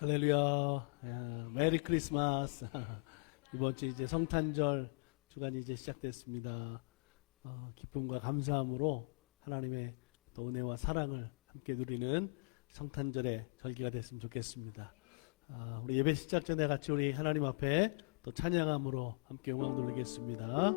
할렐루야. 메리 크리스마스. 이번 주 이제 성탄절 주간이 이제 시작됐습니다. 기쁨과 감사함으로 하나님의 또 은혜와 사랑을 함께 누리는 성탄절의 절기가 됐으면 좋겠습니다. 우리 예배 시작 전에 같이 우리 하나님 앞에 또 찬양함으로 함께 영광 돌리겠습니다.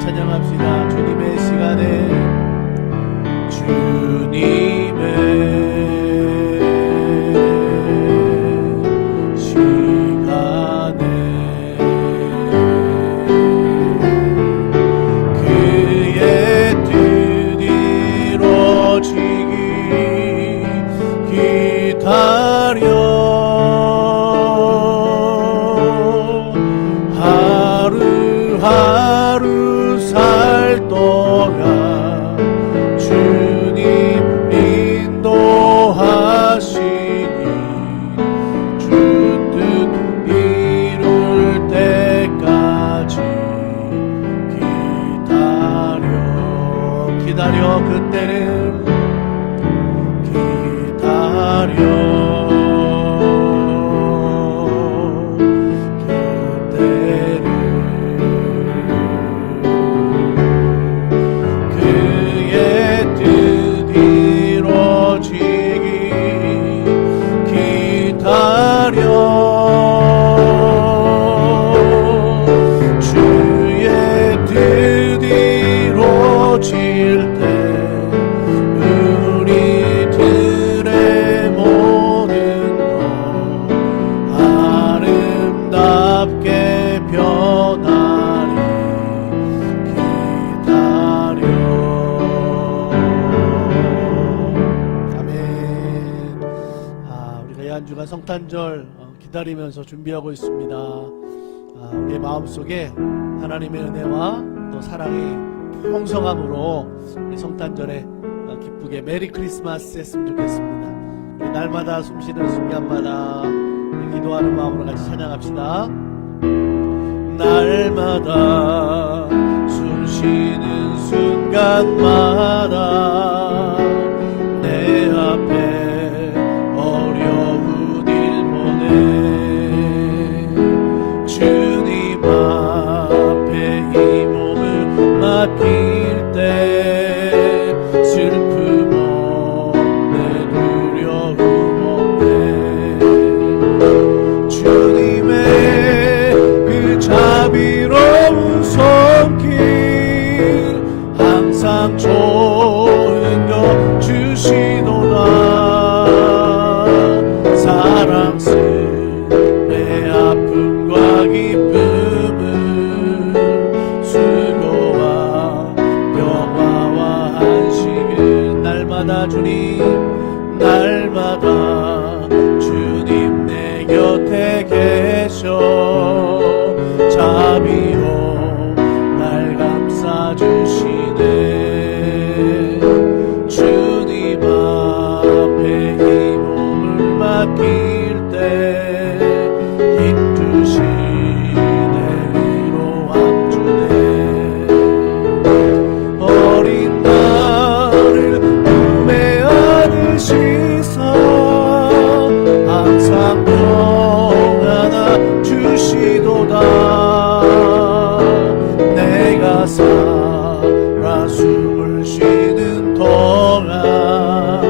찬양합시다. 주님의 시간에 그의 뜻 이루어지기 기다려 하루하루 살 동안 주님 인도하시니 주 뜻 이룰 때까지 기다려 그때는 성탄절 기다리면서 준비하고 있습니다. 우리의 마음속에 하나님의 은혜와 또 사랑이 풍성함으로 우리 성탄절에 기쁘게 메리 크리스마스 했으면 좋겠습니다. 우리 날마다 숨쉬는 순간마다 기도하는 마음으로 같이 찬양합시다. 날마다 숨쉬는 순간마다 내 앞에 주님 앞에 이 몸을 맡길 때 슬픔 없네 두려움 없네 주님의 그 자비로운 손길 항상 좋은 것 주시노라 사랑스러운 내 아픔과 기쁨을 수고와 평화와 안식을 날마다 주님 내 곁에 계셔 주셔 자비로 날 감싸주시네. 주님 앞에 이 몸을 맡길 때 힘주시네. 위로함 주네. 어린 나를 품에 안으시사 항상 평안하 주시도다. 내가 살아 숨을 쉬는 동안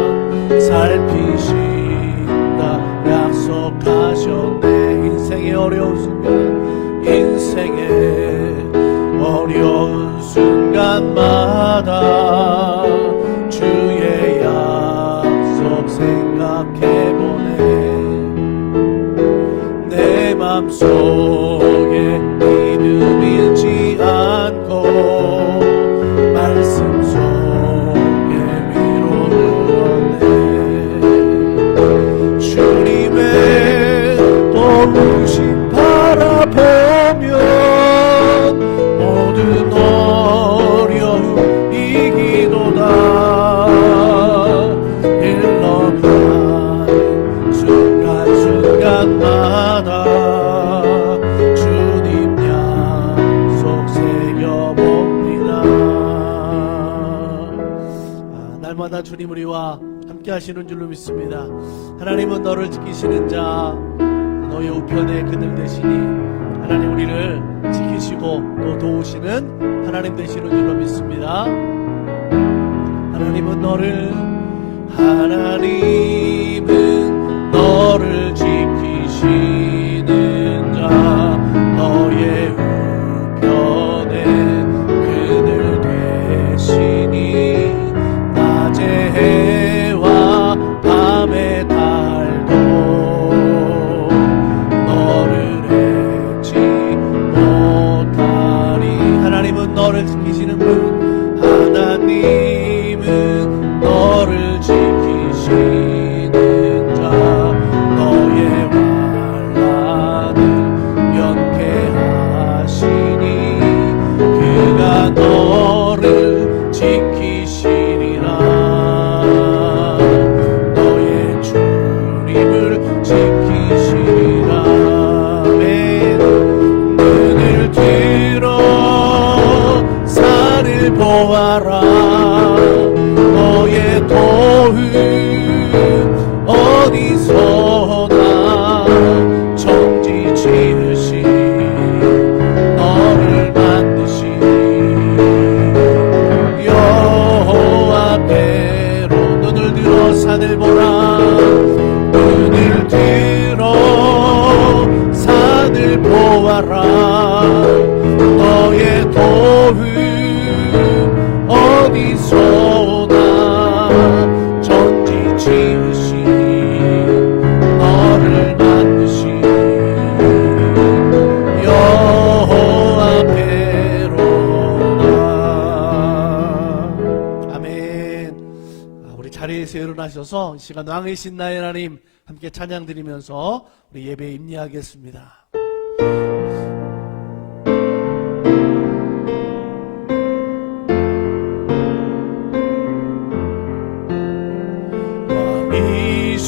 살피신다 약속하셨네. 인생의 어려운 순간, 인생의 어려운 순간마다 주의 약속 생각해보네. 내 맘속에 믿음 잃지 않고 말씀 속에 위로를 얻네. 주님의 도우심 바라보며 모든 어려움 이기도다. 흘러가는 순간순간마다 주님 약속 새겨봅니다. 날마다 주님 우리와 함께 하시는 줄로 믿습니다. 하나님은 너를 지키시는 자, 너의 우편에 그늘 되시니 하나님 우리를 지키시고 또 도우시는 하나님 되시는 줄로 믿습니다. 하나님은 너를 지키시는 자, 너의 우편에 그늘 되시니 낮의 해와 밤의 달도 너를 잊지 못하리. 하나님은 너를 지키시는 분, 하나님은 너를 지키시는 자, 너의 환난을 연케 하시니 그가 너를 지키시리라. 너의 주님을 지키시리라. 아멘. 눈을 들어 산을 보아라. 너의 도움 어디서나 천지 지으신 너를 만드신 여호와께로 눈을 들어 산을 보라. 눈을 들어 산을 보아라. 너의 도움 어디서나 천지 지으신 너를 만드신 여호와께로다. 아멘. 우리 자리에서 일어나셔서 이 시간 왕이신 나의 하나님 함께 찬양 드리면서 우리 예배에 임리하겠습니다.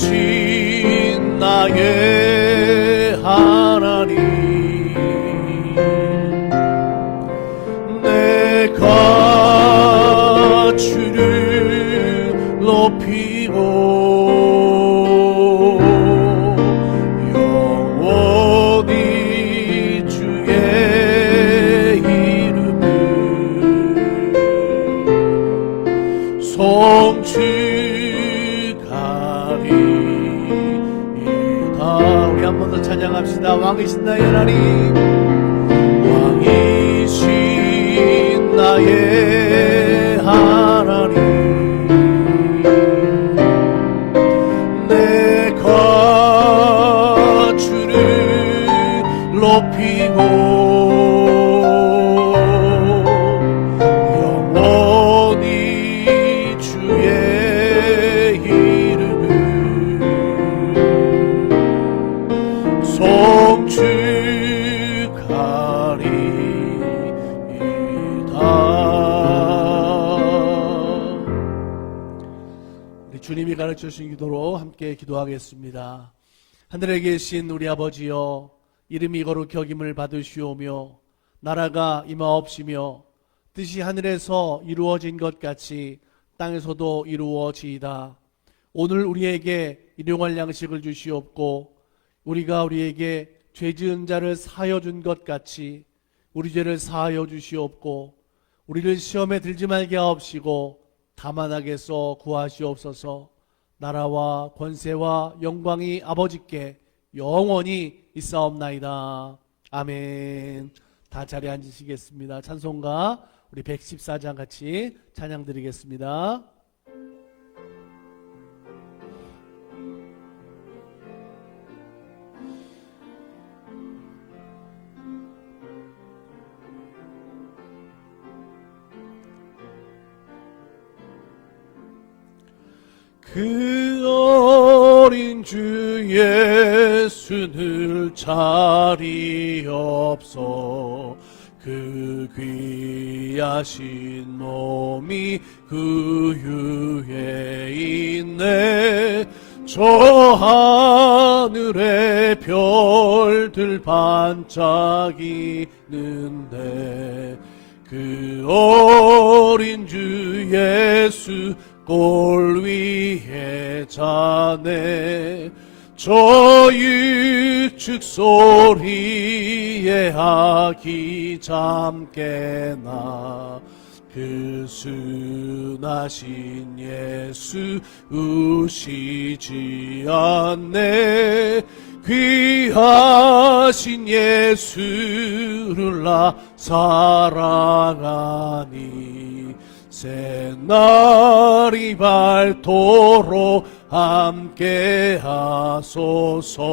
왕이신 나의 하나님, 내가 주를 높이고 영원히 주의 이름을 송축하리이다. 우리 한 번 더 찬양합시다. 왕이신 나의 하나님, 왕이신 나의 하나님, 내가 주를 높이고 영원히 주의 이름을 우리 주님이 가르쳐 주신 기도로 함께 기도하겠습니다. 하늘에 계신 우리 아버지여, 이름이 거룩히 여김을 받으시오며 나라가 임하옵시며 뜻이 하늘에서 이루어진 것 같이 땅에서도 이루어지이다. 오늘 우리에게 일용할 양식을 주시옵고 우리가 우리에게 죄 지은 자를 사하여 준 것 같이 우리 죄를 사하여 주시옵고 우리를 시험에 들지 말게 하옵시고 다만 악에서 구하시옵소서. 나라와 권세와 영광이 아버지께 영원히 있사옵나이다. 아멘. 다 자리에 앉으시겠습니다. 찬송가 우리 114장 같이 찬양 드리겠습니다. 그 어린 주 예수를 자리없어 그 귀하신 몸이 그 위에 있네. 저 하늘의 별들 반짝이는데 그 어린 주 예수 골 위에 자네. 저 유축 소리에 아기 잠깨나 그 순하신 예수 우시지 않네. 귀하신 예수를 나 사랑하니 새날이 밝도록 함께 하소서.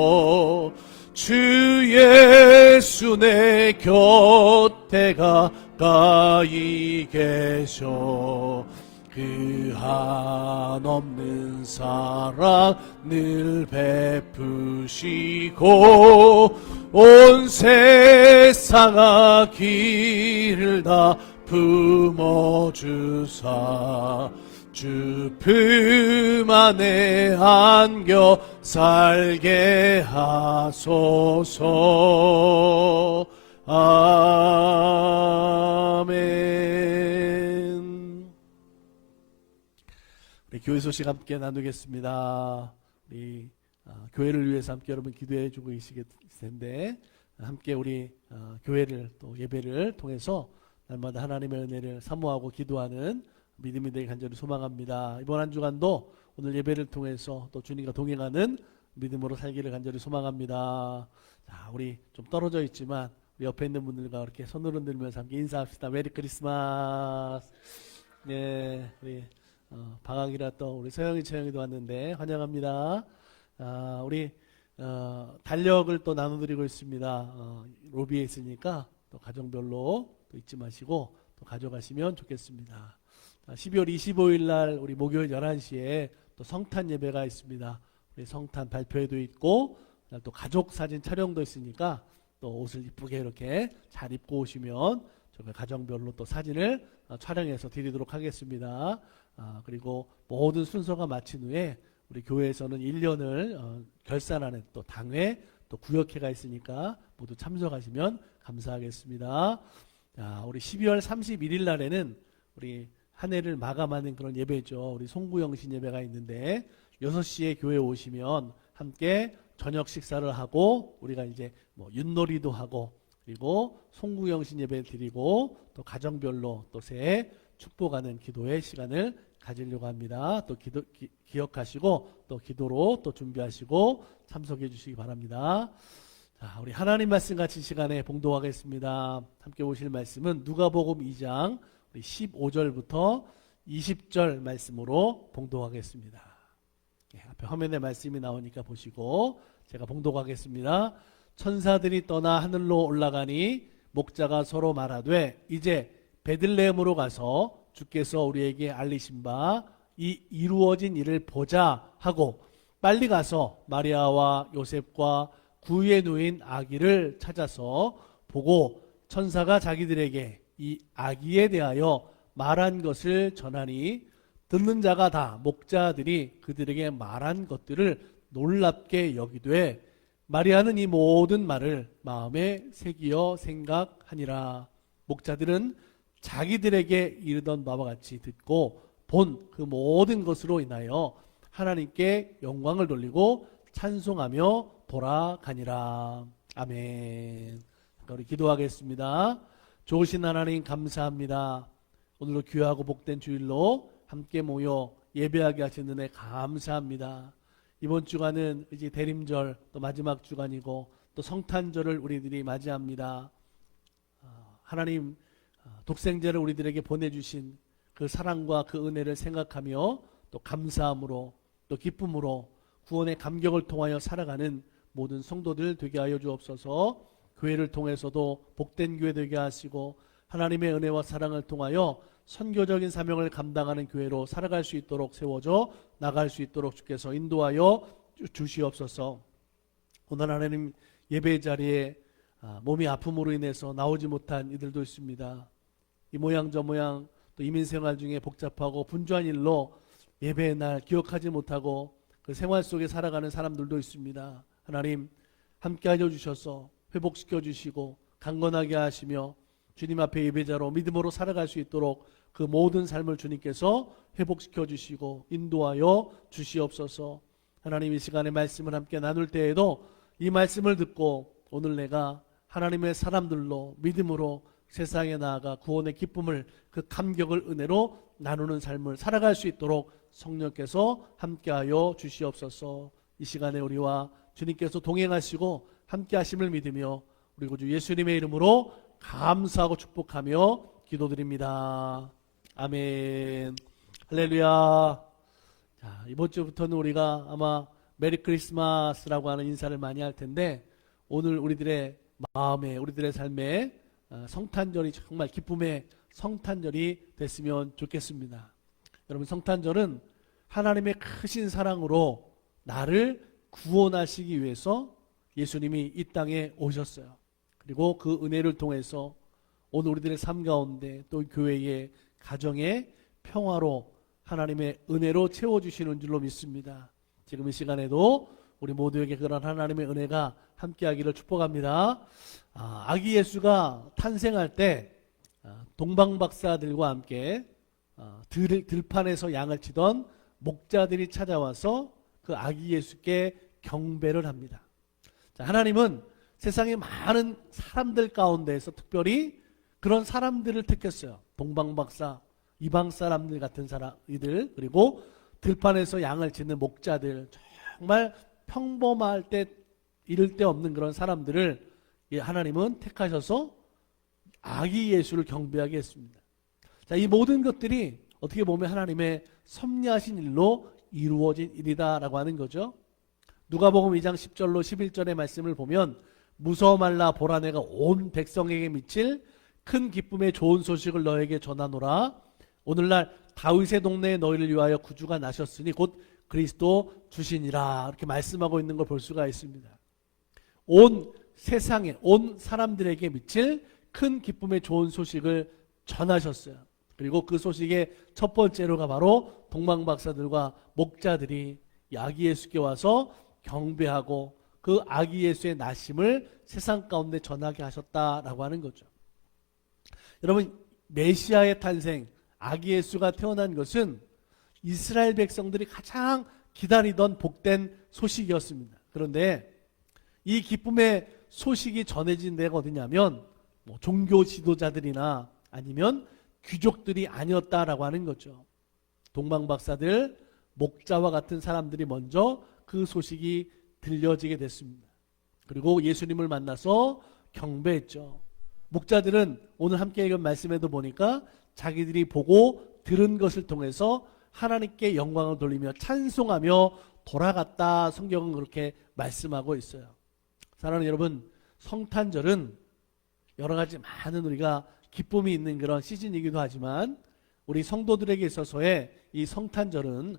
주 예수 내 곁에 가까이 계셔 그 한없는 사랑 늘 베푸시고 온 세상 악기를 다 품어주사 주 품 안에 안겨 살게 하소서. 아멘. 우리 교회 소식 함께 나누겠습니다. 우리 교회를 위해서 함께 여러분 기도해 주고 계시겠을 텐데 함께 우리 교회를 또 예배를 통해서 날마다 하나님의 은혜를 사모하고 기도하는 믿음이 되길 간절히 소망합니다. 이번 한 주간도 오늘 예배를 통해서 또 주님과 동행하는 믿음으로 살기를 간절히 소망합니다. 자, 우리 좀 떨어져 있지만 우리 옆에 있는 분들과 이렇게 손을 흔들면서 함께 인사합시다. 메리 크리스마스. 네, 우리 방학이라 또 우리 서영이 채영이도 왔는데 환영합니다. 우리 달력을 또 나눠드리고 있습니다. 로비에 있으니까 또 가정별로 또 잊지 마시고 또 가져가시면 좋겠습니다. 12월 25일 날 우리 목요일 11시에 또 성탄 예배가 있습니다. 우리 성탄 발표회도 있고 또 가족 사진 촬영도 있으니까 또 옷을 이쁘게 이렇게 잘 입고 오시면 저희 가정별로 또 사진을 촬영해서 드리도록 하겠습니다. 그리고 모든 순서가 마친 후에 우리 교회에서는 1년을 결산하는 또 당회 또 구역회가 있으니까 모두 참석하시면 감사하겠습니다. 자, 우리 12월 31일 날에는 우리 한 해를 마감하는 그런 예배죠. 우리 송구영신 예배가 있는데 6시에 교회 오시면 함께 저녁 식사를 하고 우리가 이제 뭐 윷놀이도 하고 그리고 송구영신 예배 드리고 또 가정별로 또 새해 축복하는 기도의 시간을 가지려고 합니다. 또 기억하시고 또 기도로 또 준비하시고 참석해 주시기 바랍니다. 자, 우리 하나님 말씀 같은 시간에 봉독하겠습니다. 함께 보실 말씀은 누가복음 2장 15절부터 20절 말씀으로 봉독하겠습니다. 앞에 화면에 말씀이 나오니까 보시고 제가 봉독하겠습니다. 천사들이 떠나 하늘로 올라가니 목자가 서로 말하되 이제 베들레헴으로 가서 주께서 우리에게 알리신 바 이 이루어진 일을 보자 하고 빨리 가서 마리아와 요셉과 구유에 누인 아기를 찾아서 보고 천사가 자기들에게 이 아기에 대하여 말한 것을 전하니 듣는 자가 다 목자들이 그들에게 말한 것들을 놀랍게 여기되 마리아는 이 모든 말을 마음에 새기어 생각하니라. 목자들은 자기들에게 이르던 바와 같이 듣고 본 그 모든 것으로 인하여 하나님께 영광을 돌리고 찬송하며 돌아가니라. 아멘. 우리 기도하겠습니다. 좋으신 하나님 감사합니다. 오늘도 귀하고 복된 주일로 함께 모여 예배하게 하신 은혜 감사합니다. 이번 주간은 이제 대림절 또 마지막 주간이고 또 성탄절을 우리들이 맞이합니다. 하나님 독생자를 우리들에게 보내주신 그 사랑과 그 은혜를 생각하며 또 감사함으로 또 기쁨으로 구원의 감격을 통하여 살아가는 모든 성도들 되게 하여 주옵소서. 교회를 통해서도 복된 교회 되게 하시고 하나님의 은혜와 사랑을 통하여 선교적인 사명을 감당하는 교회로 살아갈 수 있도록 세워져 나갈 수 있도록 주께서 인도하여 주시옵소서. 오늘 하나님 예배 자리에 몸이 아픔으로 인해서 나오지 못한 이들도 있습니다. 이 모양 저 모양 또 이민생활 중에 복잡하고 분주한 일로 예배의 날 기억하지 못하고 그 생활 속에 살아가는 사람들도 있습니다. 하나님 함께 하여 주셔서 회복시켜 주시고 강건하게 하시며 주님 앞에 예배자로 믿음으로 살아갈 수 있도록 그 모든 삶을 주님께서 회복시켜 주시고 인도하여 주시옵소서. 하나님 이 시간에 말씀을 함께 나눌 때에도 이 말씀을 듣고 오늘 내가 하나님의 사람들로 믿음으로 세상에 나아가 구원의 기쁨을 그 감격을 은혜로 나누는 삶을 살아갈 수 있도록 성령께서 함께하여 주시옵소서. 이 시간에 우리와 주님께서 동행하시고 함께하심을 믿으며 우리 구주 예수님의 이름으로 감사하고 축복하며 기도드립니다. 아멘. 할렐루야. 자, 이번 주부터는 우리가 아마 메리 크리스마스라고 하는 인사를 많이 할 텐데 오늘 우리들의 마음에 우리들의 삶에 성탄절이 정말 기쁨의 성탄절이 됐으면 좋겠습니다. 여러분 성탄절은 하나님의 크신 사랑으로 나를 구원하시기 위해서 예수님이 이 땅에 오셨어요. 그리고 그 은혜를 통해서 오늘 우리들의 삶 가운데 또 교회의 가정의 평화로 하나님의 은혜로 채워주시는 줄로 믿습니다. 지금 이 시간에도 우리 모두에게 그런 하나님의 은혜가 함께하기를 축복합니다. 아기 예수가 탄생할 때 동방박사들과 함께 들판에서 양을 치던 목자들이 찾아와서 그 아기 예수께 경배를 합니다. 자, 하나님은 세상의 많은 사람들 가운데에서 특별히 그런 사람들을 택했어요. 동방박사, 이방 사람들 같은 사람들, 그리고 들판에서 양을 치는 목자들, 정말 평범할 때 이를 데 없는 그런 사람들을 하나님은 택하셔서 아기 예수를 경배하게 했습니다. 자, 이 모든 것들이 어떻게 보면 하나님의 섭리하신 일로 이루어진 일이다라고 하는 거죠. 누가복음 2장 10절로 11절의 말씀을 보면 무서워 말라 보라 내가 온 백성에게 미칠 큰 기쁨의 좋은 소식을 너에게 전하노라. 오늘날 다윗의 동네에 너희를 위하여 구주가 나셨으니 곧 그리스도 주시니라. 이렇게 말씀하고 있는 걸 볼 수가 있습니다. 온 세상에 온 사람들에게 미칠 큰 기쁨의 좋은 소식을 전하셨어요. 그리고 그 소식의 첫 번째로가 바로 동방박사들과 목자들이 아기 예수께 와서 경배하고 그 아기 예수의 나심을 세상 가운데 전하게 하셨다라고 하는 거죠. 여러분 메시아의 탄생, 아기 예수가 태어난 것은 이스라엘 백성들이 가장 기다리던 복된 소식이었습니다. 그런데 이 기쁨의 소식이 전해진 데가 어디냐면 종교 지도자들이나 아니면 귀족들이 아니었다라고 하는 거죠. 동방박사들, 목자와 같은 사람들이 먼저 그 소식이 들려지게 됐습니다. 그리고 예수님을 만나서 경배했죠. 목자들은 오늘 함께 읽은 말씀에도 보니까 자기들이 보고 들은 것을 통해서 하나님께 영광을 돌리며 찬송하며 돌아갔다. 성경은 그렇게 말씀하고 있어요. 사랑하는 여러분, 성탄절은 여러 가지 많은 우리가 기쁨이 있는 그런 시즌이기도 하지만 우리 성도들에게 있어서의 이 성탄절은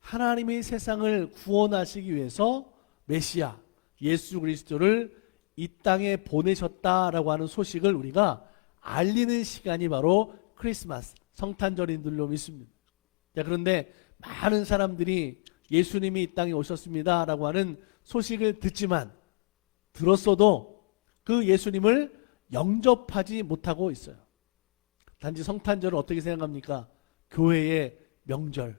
하나님이 세상을 구원하시기 위해서 메시아, 예수 그리스도를 이 땅에 보내셨다라고 하는 소식을 우리가 알리는 시간이 바로 크리스마스, 성탄절인 줄로 믿습니다. 자, 그런데 많은 사람들이 예수님이 이 땅에 오셨습니다라고 하는 소식을 듣지만, 들었어도 그 예수님을 영접하지 못하고 있어요. 단지 성탄절을 어떻게 생각합니까? 교회의 명절.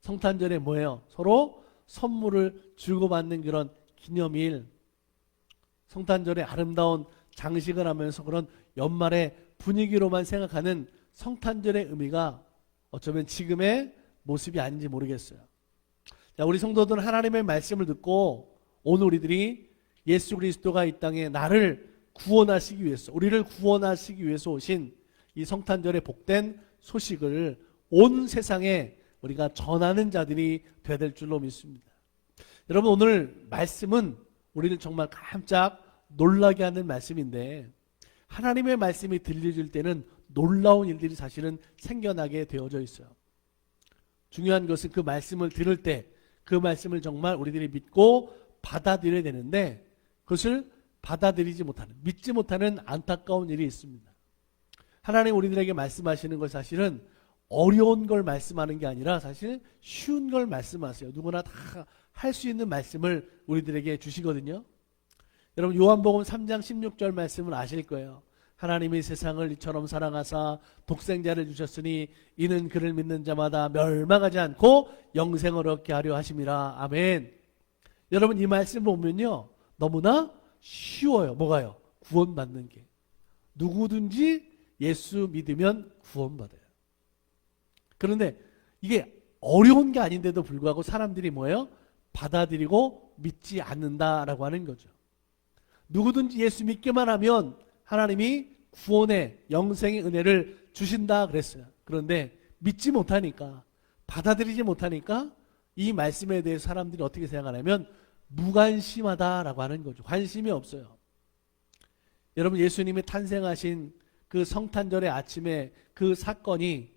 성탄절에 뭐예요? 서로 선물을 주고받는 그런 기념일. 성탄절에 아름다운 장식을 하면서 그런 연말의 분위기로만 생각하는 성탄절의 의미가 어쩌면 지금의 모습이 아닌지 모르겠어요. 자, 우리 성도들은 하나님의 말씀을 듣고 오늘 우리들이 예수 그리스도가 이 땅에 나를 구원하시기 위해서, 우리를 구원하시기 위해서 오신 이 성탄절의 복된 소식을 온 세상에 우리가 전하는 자들이 되어야 될 줄로 믿습니다. 여러분, 오늘 말씀은 우리를 정말 깜짝 놀라게 하는 말씀인데, 하나님의 말씀이 들려질 때는 놀라운 일들이 사실은 생겨나게 되어져 있어요. 중요한 것은 그 말씀을 들을 때 그 말씀을 정말 우리들이 믿고 받아들여야 되는데, 그것을 받아들이지 못하는, 믿지 못하는 안타까운 일이 있습니다. 하나님 우리들에게 말씀하시는 것 사실은 어려운 걸 말씀하는 게 아니라 사실 쉬운 걸 말씀하세요. 누구나 다 할 수 있는 말씀을 우리들에게 주시거든요. 여러분, 요한복음 3장 16절 말씀을 아실 거예요. 하나님이 세상을 이처럼 사랑하사 독생자를 주셨으니 이는 그를 믿는 자마다 멸망하지 않고 영생을 얻게 하려 하심이라. 아멘. 여러분, 이 말씀 보면요, 너무나 쉬워요. 뭐가요? 구원받는 게. 누구든지 예수 믿으면 구원받아요. 그런데 이게 어려운 게 아닌데도 불구하고 사람들이 뭐예요? 받아들이고 믿지 않는다라고 하는 거죠. 누구든지 예수 믿기만 하면 하나님이 구원의 영생의 은혜를 주신다 그랬어요. 그런데 믿지 못하니까, 받아들이지 못하니까 이 말씀에 대해 사람들이 어떻게 생각하냐면 무관심하다라고 하는 거죠. 관심이 없어요. 여러분, 예수님이 탄생하신 그 성탄절의 아침에 그 사건이,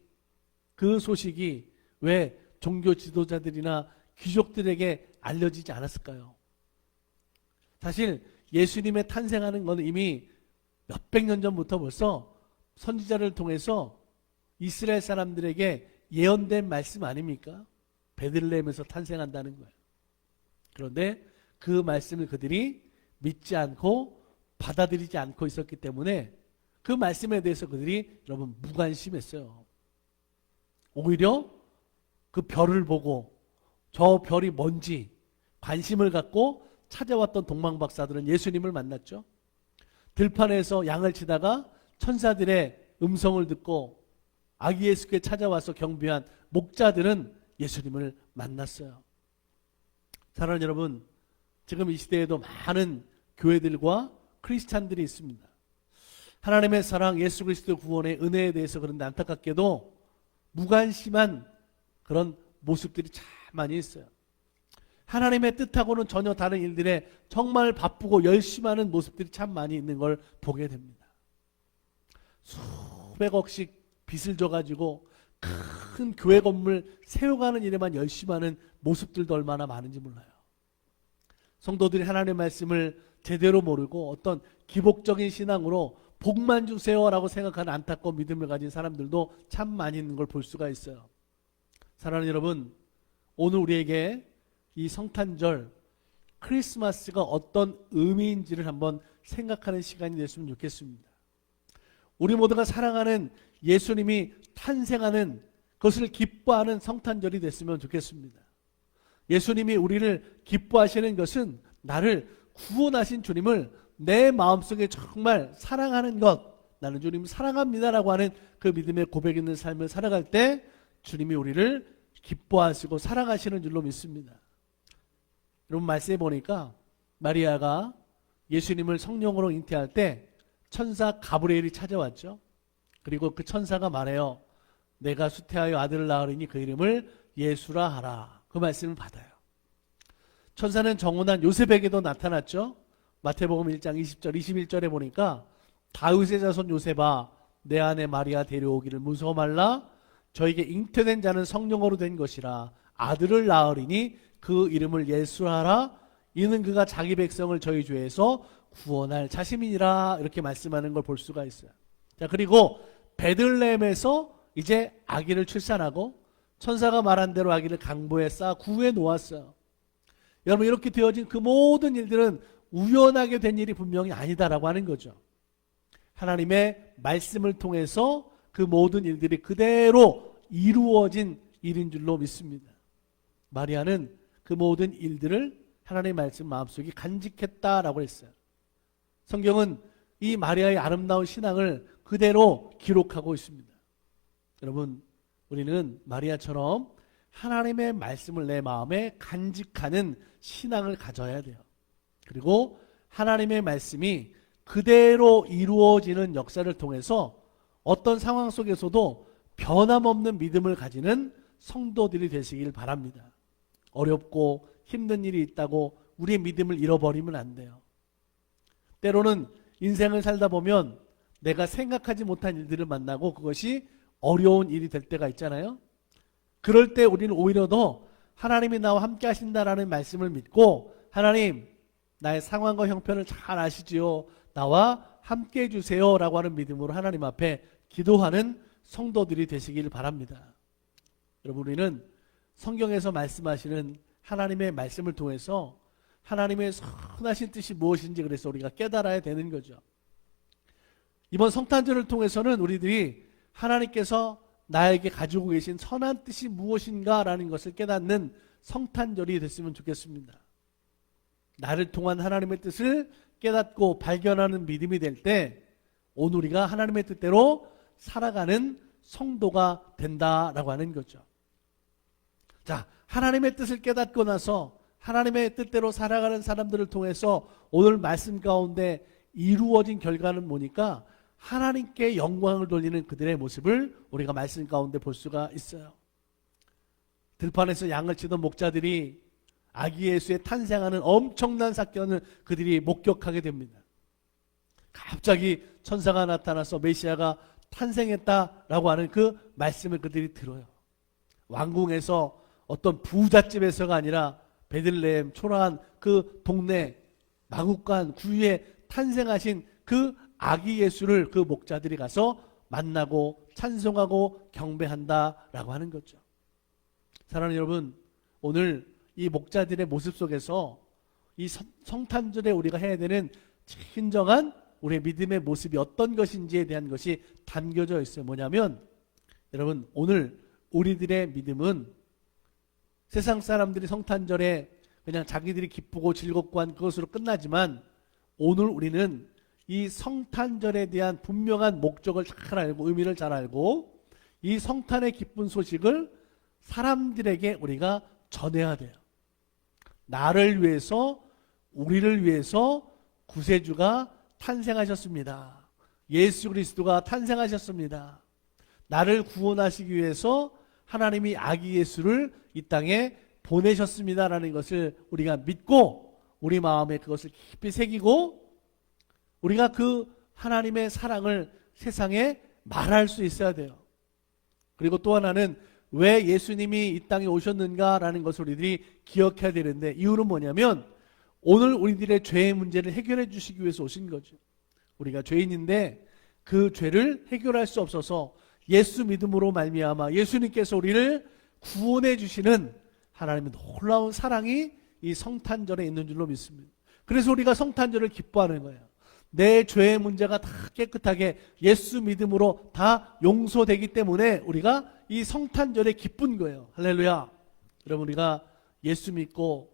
그 소식이 왜 종교 지도자들이나 귀족들에게 알려지지 않았을까요? 사실 예수님의 탄생하는 것은 이미 몇백 년 전부터 벌써 선지자를 통해서 이스라엘 사람들에게 예언된 말씀 아닙니까? 베들레헴에서 탄생한다는 거예요. 그런데 그 말씀을 그들이 믿지 않고 받아들이지 않고 있었기 때문에 그 말씀에 대해서 그들이 여러분 무관심했어요. 오히려 그 별을 보고 저 별이 뭔지 관심을 갖고 찾아왔던 동방박사들은 예수님을 만났죠. 들판에서 양을 치다가 천사들의 음성을 듣고 아기 예수께 찾아와서 경배한 목자들은 예수님을 만났어요. 사랑하는 여러분, 지금 이 시대에도 많은 교회들과 크리스찬들이 있습니다. 하나님의 사랑, 예수 그리스도 구원의 은혜에 대해서 그런데 안타깝게도 무관심한 그런 모습들이 참 많이 있어요. 하나님의 뜻하고는 전혀 다른 일들에 정말 바쁘고 열심히 하는 모습들이 참 많이 있는 걸 보게 됩니다. 수백억씩 빚을 져가지고 큰 교회 건물 세워가는 일에만 열심히 하는 모습들도 얼마나 많은지 몰라요. 성도들이 하나님의 말씀을 제대로 모르고 어떤 기복적인 신앙으로 복만 주세요라고 생각하는 안타까운 믿음을 가진 사람들도 참 많이 있는 걸 볼 수가 있어요. 사랑하는 여러분, 오늘 우리에게 이 성탄절, 크리스마스가 어떤 의미인지를 한번 생각하는 시간이 됐으면 좋겠습니다. 우리 모두가 사랑하는 예수님이 탄생하는 그것을 기뻐하는 성탄절이 됐으면 좋겠습니다. 예수님이 우리를 기뻐하시는 것은 나를 구원하신 주님을 내 마음속에 정말 사랑하는 것, 나는 주님을 사랑합니다라고 하는 그 믿음의 고백 있는 삶을 살아갈 때 주님이 우리를 기뻐하시고 사랑하시는 줄로 믿습니다. 여러분, 말씀해 보니까 마리아가 예수님을 성령으로 잉태할 때 천사 가브리엘이 찾아왔죠. 그리고 그 천사가 말해요. 내가 수태하여 아들을 낳으리니 그 이름을 예수라 하라. 그 말씀을 받아요. 천사는 정혼한 요셉에게도 나타났죠. 마태복음 1장 20절 21절에 보니까 다윗의 자손 요셉아, 내 아내 마리아 데려오기를 무서워 말라. 저에게 잉태된 자는 성령으로 된 것이라. 아들을 낳으리니 그 이름을 예수라 하라. 이는 그가 자기 백성을 저희 죄에서 구원할 자심이니라 이렇게 말씀하는 걸 볼 수가 있어요. 자, 그리고 베들레헴에서 이제 아기를 출산하고 천사가 말한 대로 아기를 강보에 쌓아 구해 놓았어요. 여러분, 이렇게 되어진 그 모든 일들은 우연하게 된 일이 분명히 아니다라고 하는 거죠. 하나님의 말씀을 통해서 그 모든 일들이 그대로 이루어진 일인 줄로 믿습니다. 마리아는 그 모든 일들을 하나님의 말씀 마음속에 간직했다라고 했어요. 성경은 이 마리아의 아름다운 신앙을 그대로 기록하고 있습니다. 여러분, 우리는 마리아처럼 하나님의 말씀을 내 마음에 간직하는 신앙을 가져야 돼요. 그리고 하나님의 말씀이 그대로 이루어지는 역사를 통해서 어떤 상황 속에서도 변함없는 믿음을 가지는 성도들이 되시길 바랍니다. 어렵고 힘든 일이 있다고 우리의 믿음을 잃어버리면 안 돼요. 때로는 인생을 살다 보면 내가 생각하지 못한 일들을 만나고 그것이 어려운 일이 될 때가 있잖아요. 그럴 때 우리는 오히려 더 하나님이 나와 함께 하신다라는 말씀을 믿고, 하나님, 나의 상황과 형편을 잘 아시지요, 나와 함께 해주세요 라고 하는 믿음으로 하나님 앞에 기도하는 성도들이 되시길 바랍니다. 여러분, 우리는 성경에서 말씀하시는 하나님의 말씀을 통해서 하나님의 선하신 뜻이 무엇인지 그래서 우리가 깨달아야 되는 거죠. 이번 성탄절을 통해서는 우리들이 하나님께서 나에게 가지고 계신 선한 뜻이 무엇인가라는 것을 깨닫는 성탄절이 됐으면 좋겠습니다. 나를 통한 하나님의 뜻을 깨닫고 발견하는 믿음이 될 때 오늘 우리가 하나님의 뜻대로 살아가는 성도가 된다라고 하는 거죠. 자, 하나님의 뜻을 깨닫고 나서 하나님의 뜻대로 살아가는 사람들을 통해서 오늘 말씀 가운데 이루어진 결과는 뭐니까 하나님께 영광을 돌리는 그들의 모습을 우리가 말씀 가운데 볼 수가 있어요. 들판에서 양을 치던 목자들이 아기 예수의 탄생하는 엄청난 사건을 그들이 목격하게 됩니다. 갑자기 천사가 나타나서 메시아가 탄생했다라고 하는 그 말씀을 그들이 들어요. 왕궁에서 어떤 부잣집에서가 아니라 베들레헴 초라한 그 동네 마구간 구유에 탄생하신 그 아기 예수를 그 목자들이 가서 만나고 찬송하고 경배한다라고 하는 거죠. 사랑하는 여러분, 오늘 이 목자들의 모습 속에서 이 성탄절에 우리가 해야 되는 진정한 우리의 믿음의 모습이 어떤 것인지에 대한 것이 담겨져 있어요. 뭐냐면, 여러분, 오늘 우리들의 믿음은 세상 사람들이 성탄절에 그냥 자기들이 기쁘고 즐겁고 한 그것으로 끝나지만, 오늘 우리는 이 성탄절에 대한 분명한 목적을 잘 알고 의미를 잘 알고 이 성탄의 기쁜 소식을 사람들에게 우리가 전해야 돼요. 나를 위해서, 우리를 위해서 구세주가 탄생하셨습니다. 예수 그리스도가 탄생하셨습니다. 나를 구원하시기 위해서 하나님이 아기 예수를 이 땅에 보내셨습니다라는 것을 우리가 믿고 우리 마음에 그것을 깊이 새기고 우리가 그 하나님의 사랑을 세상에 말할 수 있어야 돼요. 그리고 또 하나는 왜 예수님이 이 땅에 오셨는가라는 것을 우리들이 기억해야 되는데, 이유는 뭐냐면 오늘 우리들의 죄의 문제를 해결해 주시기 위해서 오신 거죠. 우리가 죄인인데 그 죄를 해결할 수 없어서 예수 믿음으로 말미암아 예수님께서 우리를 구원해 주시는 하나님의 놀라운 사랑이 이 성탄절에 있는 줄로 믿습니다. 그래서 우리가 성탄절을 기뻐하는 거예요. 내 죄의 문제가 다 깨끗하게 예수 믿음으로 다 용서되기 때문에 우리가 이 성탄절에 기쁜 거예요. 할렐루야. 여러분, 우리가 예수 믿고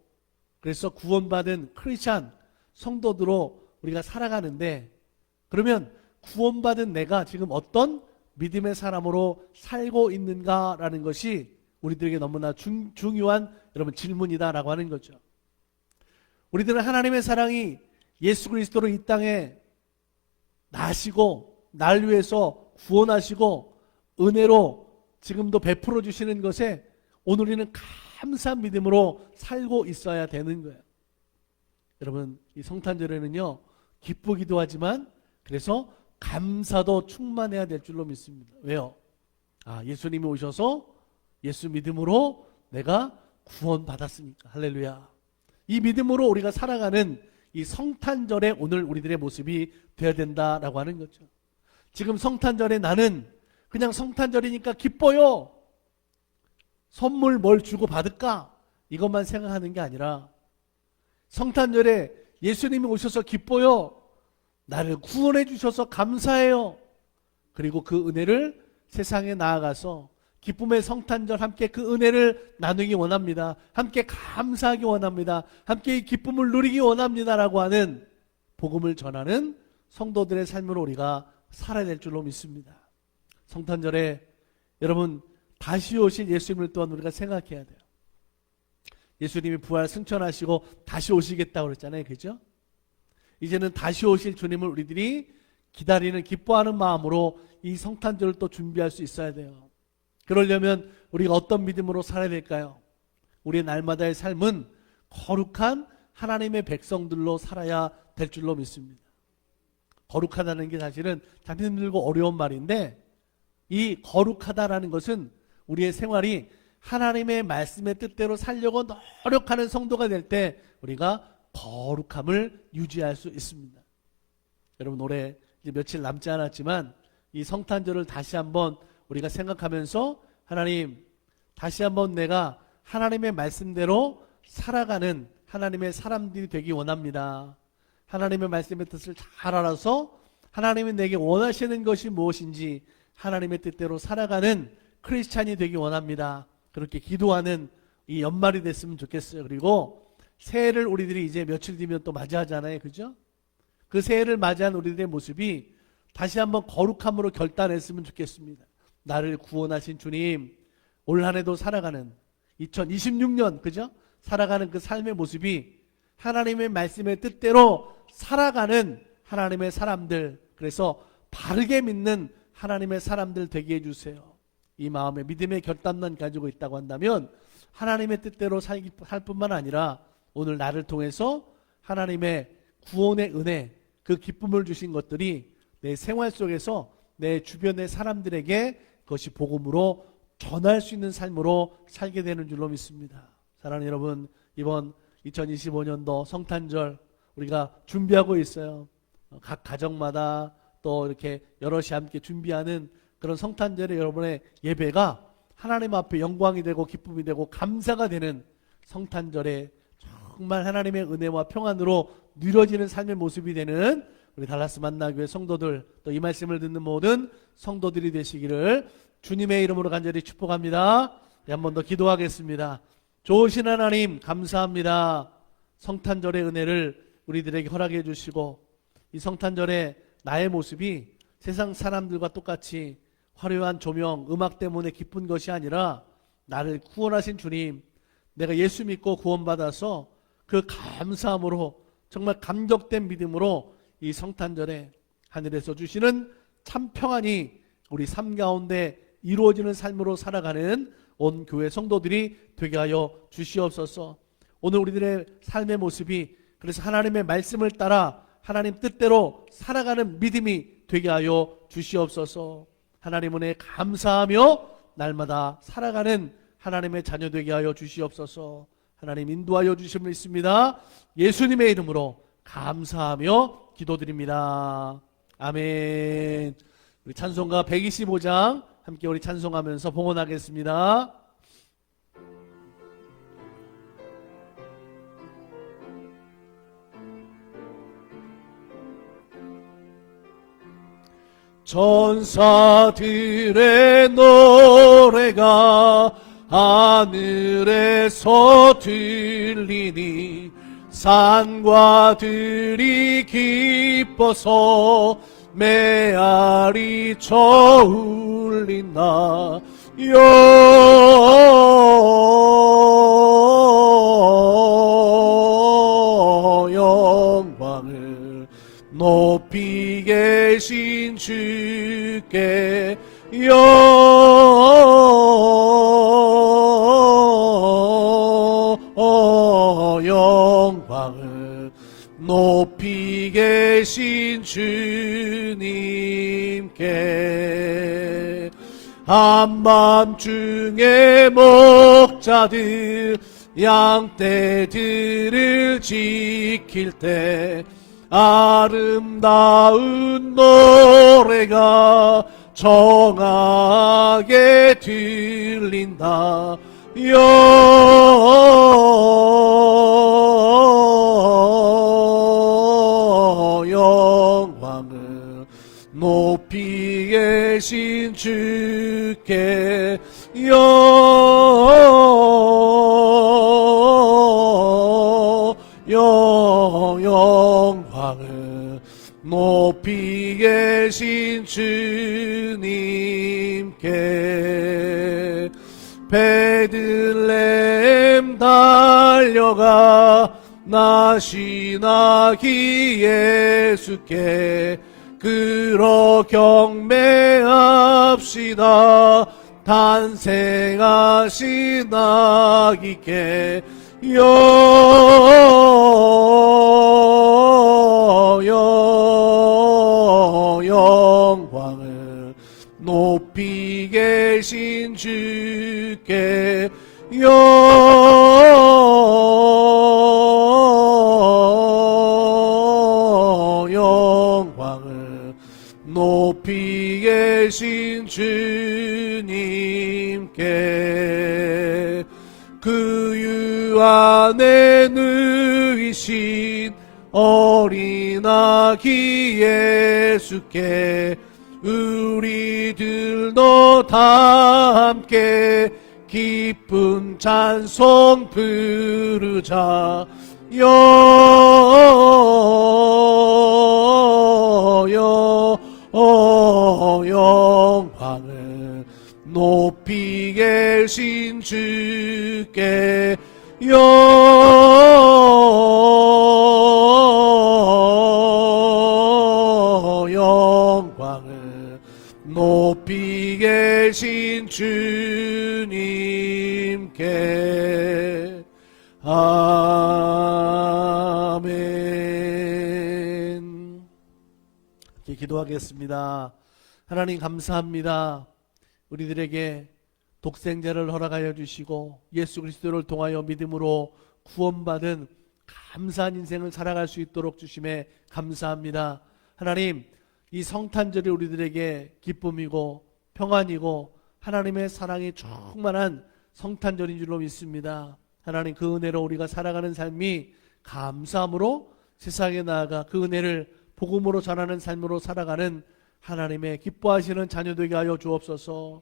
그래서 구원받은 크리스찬 성도들로 우리가 살아가는데, 그러면 구원받은 내가 지금 어떤 믿음의 사람으로 살고 있는가라는 것이 우리들에게 너무나 중요한 여러분 질문이다라고 하는 거죠. 우리들은 하나님의 사랑이 예수 그리스도로 이 땅에 나시고 날 위해서 구원하시고 은혜로 지금도 베풀어 주시는 것에 오늘 우리는 감사한 믿음으로 살고 있어야 되는 거예요. 여러분, 이 성탄절에는요 기쁘기도 하지만 그래서 감사도 충만해야 될 줄로 믿습니다. 왜요? 예수님이 오셔서 예수 믿음으로 내가 구원받았으니까. 할렐루야. 이 믿음으로 우리가 살아가는 이 성탄절에 오늘 우리들의 모습이 되어야 된다라고 하는 거죠. 지금 성탄절에 나는 그냥 성탄절이니까 기뻐요. 선물 뭘 주고 받을까? 이것만 생각하는 게 아니라 성탄절에 예수님이 오셔서 기뻐요. 나를 구원해 주셔서 감사해요. 그리고 그 은혜를 세상에 나아가서 기쁨의 성탄절 함께 그 은혜를 나누기 원합니다. 함께 감사하기 원합니다. 함께 이 기쁨을 누리기 원합니다라고 하는 복음을 전하는 성도들의 삶으로 우리가 살아야 될 줄로 믿습니다. 성탄절에 여러분 다시 오실 예수님을 또한 우리가 생각해야 돼요. 예수님이 부활 승천하시고 다시 오시겠다고 그랬잖아요. 그죠? 이제는 다시 오실 주님을 우리들이 기다리는 기뻐하는 마음으로 이 성탄절을 또 준비할 수 있어야 돼요. 그러려면 우리가 어떤 믿음으로 살아야 될까요? 우리의 날마다의 삶은 거룩한 하나님의 백성들로 살아야 될 줄로 믿습니다. 거룩하다는 게 사실은 참 힘들고 어려운 말인데 이 거룩하다라는 것은 우리의 생활이 하나님의 말씀의 뜻대로 살려고 노력하는 성도가 될 때 우리가 거룩함을 유지할 수 있습니다. 여러분 올해 이제 며칠 남지 않았지만 이 성탄절을 다시 한번 우리가 생각하면서 하나님 다시 한번 내가 하나님의 말씀대로 살아가는 하나님의 사람들이 되기 원합니다. 하나님의 말씀의 뜻을 잘 알아서 하나님이 내게 원하시는 것이 무엇인지 하나님의 뜻대로 살아가는 크리스찬이 되기 원합니다. 그렇게 기도하는 이 연말이 됐으면 좋겠어요. 그리고 새해를 우리들이 이제 며칠 뒤면 또 맞이하잖아요. 그죠? 그 새해를 맞이한 우리들의 모습이 다시 한번 거룩함으로 결단했으면 좋겠습니다. 나를 구원하신 주님, 올 한 해도 살아가는 2026년 그죠? 살아가는 그 삶의 모습이 하나님의 말씀의 뜻대로 살아가는 하나님의 사람들, 그래서 바르게 믿는 하나님의 사람들 되게 해주세요. 이 마음에 믿음의 결단만 가지고 있다고 한다면 하나님의 뜻대로 살 뿐만 아니라 오늘 나를 통해서 하나님의 구원의 은혜, 그 기쁨을 주신 것들이 내 생활 속에서 내 주변의 사람들에게 그것이 복음으로 전할 수 있는 삶으로 살게 되는 줄로 믿습니다. 사랑하는 여러분, 이번 2025년도 성탄절 우리가 준비하고 있어요. 각 가정마다 또 이렇게 여럿이 함께 준비하는 그런 성탄절의 여러분의 예배가 하나님 앞에 영광이 되고 기쁨이 되고 감사가 되는 성탄절에 정말 하나님의 은혜와 평안으로 누려지는 삶의 모습이 되는 우리 달라스 만나교회 성도들, 또 이 말씀을 듣는 모든 성도들이 되시기를 주님의 이름으로 간절히 축복합니다. 한 번 더 기도하겠습니다. 좋으신 하나님 감사합니다. 성탄절의 은혜를 우리들에게 허락해 주시고 이 성탄절에 나의 모습이 세상 사람들과 똑같이 화려한 조명, 음악 때문에 기쁜 것이 아니라 나를 구원하신 주님, 내가 예수 믿고 구원받아서 그 감사함으로 정말 감격된 믿음으로 이 성탄절에 하늘에서 주시는 참 평안이 우리 삶 가운데 이루어지는 삶으로 살아가는 온 교회 성도들이 되게 하여 주시옵소서. 오늘 우리들의 삶의 모습이 그래서 하나님의 말씀을 따라 하나님 뜻대로 살아가는 믿음이 되게 하여 주시옵소서. 하나님 은혜에 감사하며 날마다 살아가는 하나님의 자녀 되게 하여 주시옵소서. 하나님 인도하여 주심을 믿습니다. 예수님의 이름으로 감사하며 기도드립니다. 아멘. 우리 찬송가 125장 함께 우리 찬송하면서 봉헌하겠습니다. 전사들의 노래가 하늘에서 들리니 산과 들이 기뻐서 메아리 저울린다. 영광을 높이 계신 주께 영광을 높이 계신 주님께 한밤중에 목자들 양떼들을 지킬 때 아름다운 노래가 정하게 들린다. 영광을 높이 계신 주께 영광을 높이 계신 주님께 베들레헴 달려가 나신 아기 예수께 그러 경배합시다. 탄생하신 아기께 영광을 높이 계신 주께 영광을 높이 계신 주님께 그 유 안에 누이신 어린 아기 예수께 우리들도 다 함께 기쁜 찬송 부르자. 영광을 높이 계신 주께 영광을 높이 계신 주님께 아멘. 이렇게 기도하겠습니다. 하나님 감사합니다. 우리들에게 독생자를 허락하여 주시고 예수 그리스도를 통하여 믿음으로 구원받은 감사한 인생을 살아갈 수 있도록 주심에 감사합니다. 하나님, 이 성탄절이 우리들에게 기쁨이고 평안이고 하나님의 사랑이 충만한 성탄절인 줄로 믿습니다. 하나님, 그 은혜로 우리가 살아가는 삶이 감사함으로 세상에 나아가 그 은혜를 복음으로 전하는 삶으로 살아가는 하나님의 기뻐하시는 자녀되게 하여 주옵소서.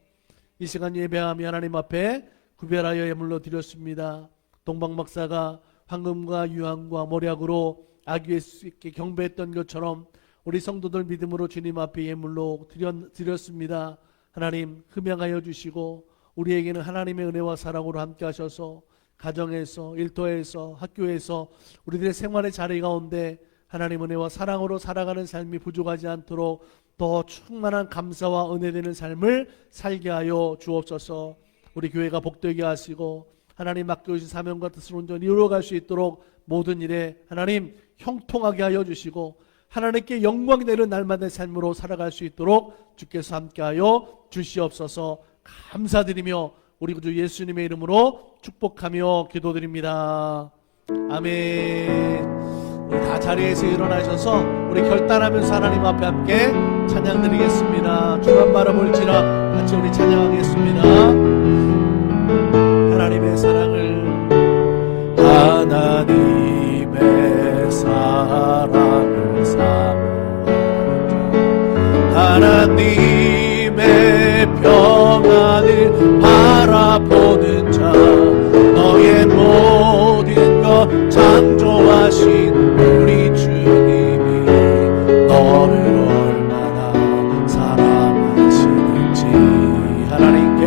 이 시간 예배하며 하나님 앞에 구별하여 예물로 드렸습니다. 동방박사가 황금과 유황과 몰약으로 아기 예수께 경배했던 것처럼 우리 성도들 믿음으로 주님 앞에 예물로 드렸습니다. 하나님 흠양하여 주시고 우리에게는 하나님의 은혜와 사랑으로 함께 하셔서 가정에서 일터에서 학교에서 우리들의 생활의 자리 가운데 하나님 은혜와 사랑으로 살아가는 삶이 부족하지 않도록 더 충만한 감사와 은혜되는 삶을 살게 하여 주옵소서. 우리 교회가 복되게 하시고 하나님 맡겨주신 사명과 뜻을 온전히 이루어갈 수 있도록 모든 일에 하나님 형통하게 하여 주시고 하나님께 영광이 되는 날마다의 삶으로 살아갈 수 있도록 주께서 함께하여 주시옵소서. 감사드리며 우리 구주 예수님의 이름으로 축복하며 기도드립니다. 아멘. 우리 다 자리에서 일어나셔서 우리 결단하면서 하나님 앞에 함께 찬양드리겠습니다. 주만 바라볼지라 같이 우리 찬양하겠습니다. 하나님의 사랑을 하나님의 사랑을 사모하자 하나님의 평안을 바라보는 자 너의 모든 것 창조하신 우리 주님이 너를 얼마나 사랑하시는지 하나님께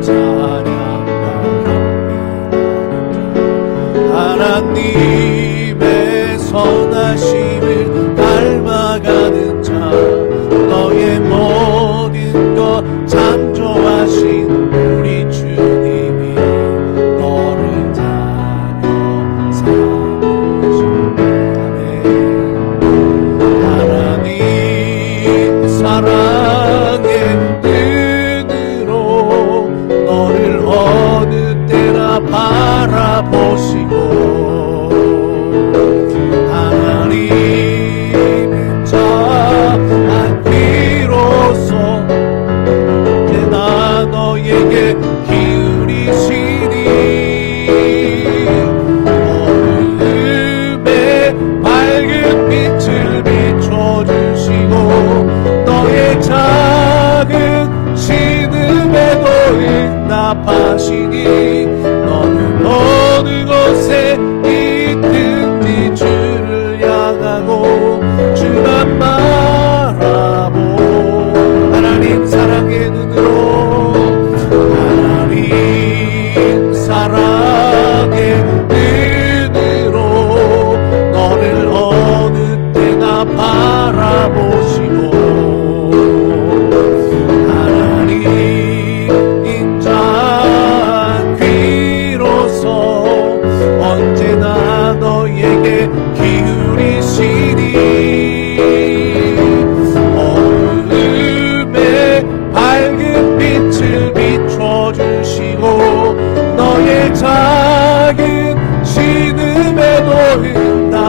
찬양하옵니다. 하나님의 선하심을 닮아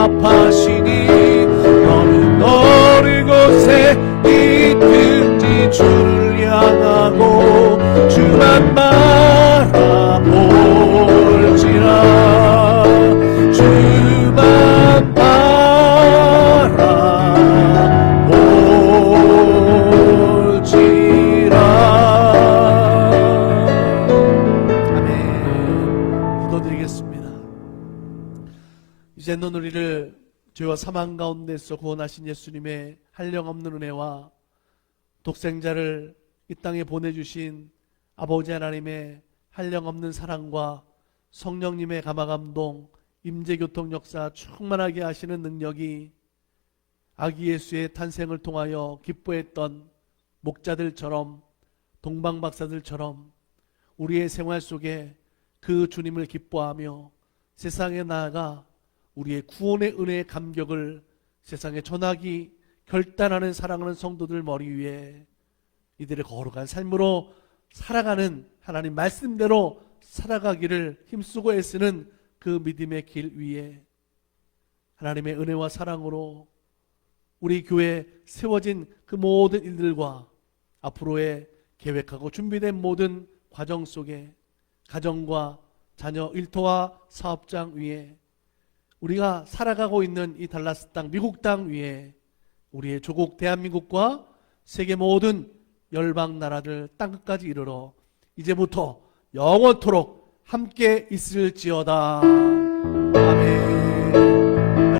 합하시니 너는 어느 곳에 있든지 주를 향하고 주만 바라볼지라 주만 바라볼지라. 아멘. 기도드리겠습니다. 이제는 우리를 죄와 사망 가운데서 구원하신 예수님의 한량없는 은혜와 독생자를 이 땅에 보내주신 아버지 하나님의 한량없는 사랑과 성령님의 감화감동, 임재교통 역사 충만하게 하시는 능력이 아기 예수의 탄생을 통하여 기뻐했던 목자들처럼, 동방박사들처럼 우리의 생활 속에 그 주님을 기뻐하며 세상에 나아가 우리의 구원의 은혜의 감격을 세상에 전하기 결단하는 사랑하는 성도들 머리 위에 이들의 거룩한 삶으로 살아가는, 하나님 말씀대로 살아가기를 힘쓰고 애쓰는 그 믿음의 길 위에 하나님의 은혜와 사랑으로 우리 교회에 세워진 그 모든 일들과 앞으로의 계획하고 준비된 모든 과정 속에 가정과 자녀, 일터와 사업장 위에 우리가 살아가고 있는 이 달라스 땅, 미국 땅 위에 우리의 조국 대한민국과 세계 모든 열방 나라들 땅끝까지 이르러 이제부터 영원토록 함께 있을지어다.